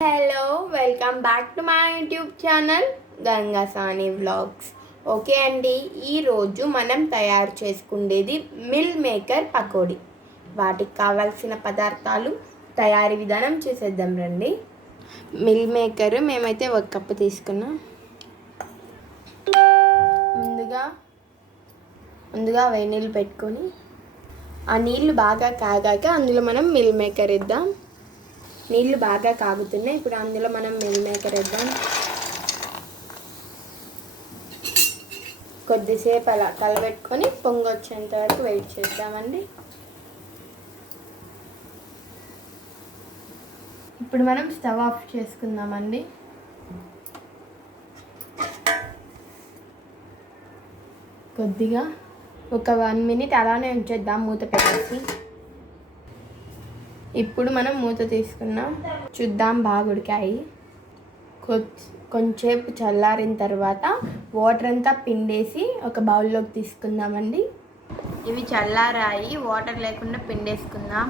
Hello welcome back to my YouTube channel Ganga Sani vlogs. Okay అండి, ఈరోజు మనం తయారు చేసుకునేది మిల్ మేకర్ పకోడీ. వాటికి కావాల్సిన పదార్థాలు, తయారీ విధానం చేసేద్దాం రండి. మిల్ మేకర్ మేమైతే 1 కప్పు తీసుకున్నాం. ముందుగా వేడి నీళ్ళు పెట్టుకొని ఆ నీళ్ళు బాగా కాగాక అందులో మనం మిల్ మేకర్ వేద్దాం. నీళ్ళు బాగా కాగుతున్నాయి. ఇప్పుడు అందులో మనం మిల్ మేకర్ వేద్దాం. కొద్దిసేపు అలా కలబెట్టుకొని పొంగి వచ్చేంత వరకు వెయిట్ చేద్దామండి. ఇప్పుడు మనం స్టవ్ ఆఫ్ చేసుకుందామండి. కొద్దిగా ఒక 1 మినిట్ అలానే ఉంచేద్దాం మూత పెట్టేసి. ఇప్పుడు మనం మూత తీసుకున్నాం, చూద్దాం బాగా ఉడికాయి. కొంచెంసేపు చల్లారిన తర్వాత వాటర్ అంతా పిండేసి ఒక బౌల్లోకి తీసుకుందామండి. ఇవి చల్లారాయి, వాటర్ లేకుండా పిండేసుకుందాం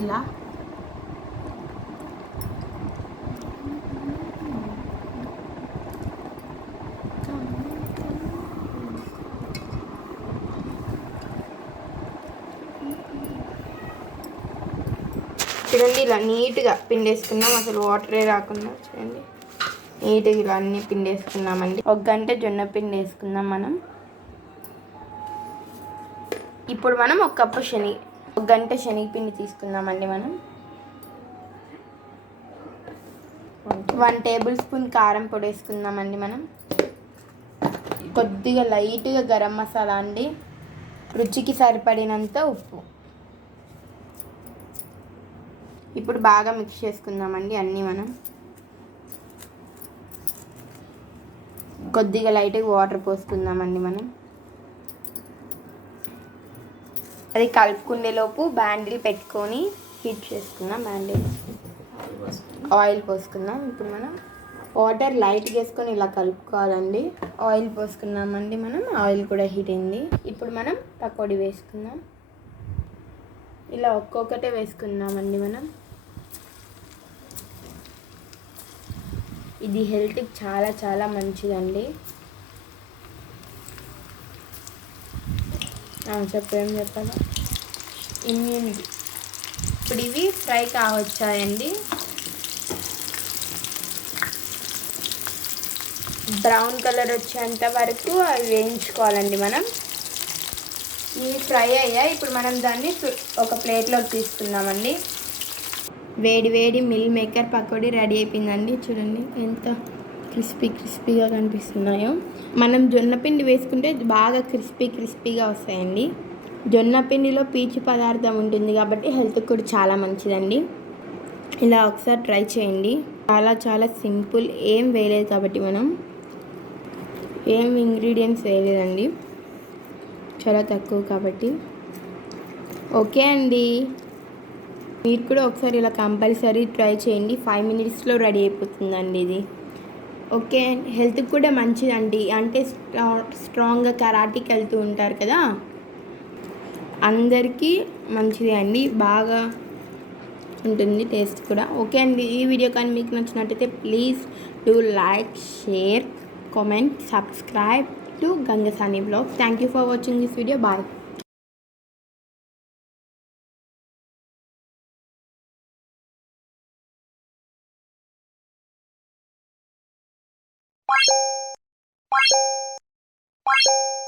ఇలా. చూడండి, ఇలా నీట్గా పిండేసుకున్నాం, అసలు వాటరే రాకుండా. చూడండి, నీట్గా ఇలా అన్నీ పిండేసుకున్నామండి. 1 గంట జొన్న పిండి వేసుకుందాం మనం. ఇప్పుడు మనం 1 కప్పు 1 గంట శనగపిండి తీసుకుందామండి. మనం 1 టేబుల్ స్పూన్ కారం పొడి వేసుకుందామండి. మనం కొద్దిగా లైట్గా గరం మసాలా అండి, రుచికి సరిపడినంత ఉప్పు. ఇప్పుడు బాగా మిక్స్ చేసుకుందామండి అన్నీ. మనం కొద్దిగా లైట్గా వాటర్ పోసుకుందామండి. మనం అది కలుపుకునేలోపు బ్యాండిల్ పెట్టుకొని హీట్ చేసుకుందాం. బ్యాండిల్ ఆయిల్ పోసుకుందాం. ఇప్పుడు మనం వాటర్ లైట్గా వేసుకొని ఇలా కలుపుకోవాలండి. ఆయిల్ పోసుకున్నామండి. మనం ఆయిల్ కూడా హీట్ అయింది. ఇప్పుడు మనం పకోడీ వేసుకుందాం. ఇలా ఒక్కొక్కటే వేసుకుందామండి. మనం ఇది హెల్త్కి చాలా చాలా మంచిదండి. చెప్పాలా, ఇమ్యూనిటీ. ఇప్పుడు ఇవి ఫ్రై కావచ్చాయండి. బ్రౌన్ కలర్ వచ్చేంత వరకు అవి వేయించుకోవాలండి. మనం ఇవి ఫ్రై అయ్యాయి. ఇప్పుడు మనం దాన్ని ఒక ప్లేట్లోకి తీసుకుందామండి. వేడి వేడి మిల్ మేకర్ పకోడీ రెడీ అయిపోయిందండి. చూడండి ఎంత క్రిస్పీగా కనిపిస్తున్నాయో. మనం జొన్న పిండి వేసుకుంటే బాగా క్రిస్పీగా వస్తాయండి. జొన్న పిండిలో పీచు పదార్థం ఉంటుంది కాబట్టి హెల్త్కి కూడా చాలా మంచిదండి. ఇలా ఒకసారి ట్రై చేయండి. చాలా సింపుల్, ఏం వేయలేదు కాబట్టి మనం ఏం ఇంగ్రీడియంట్స్ వేయలేదండి, చాలా తక్కువ కాబట్టి. ఓకే అండి, మీరు కూడా ఒకసారి ఇలా కంపల్సరీ ట్రై చేయండి. 5 మినిట్స్లో రెడీ అయిపోతుందండి ఇది. ఓకే, హెల్త్కి కూడా మంచిదండి. అంటే స్ట్రాంగ్గా కరాటీకి వెళ్తూ ఉంటారు కదా, అందరికీ మంచిదే అండి. బాగా ఉంటుంది టేస్ట్ కూడా. ఓకే అండి, ఈ వీడియో కానీ మీకు నచ్చినట్టయితే please do like, share, comment, subscribe to Ganga Sani vlogs. Thank you for watching this video. Bye. Bye.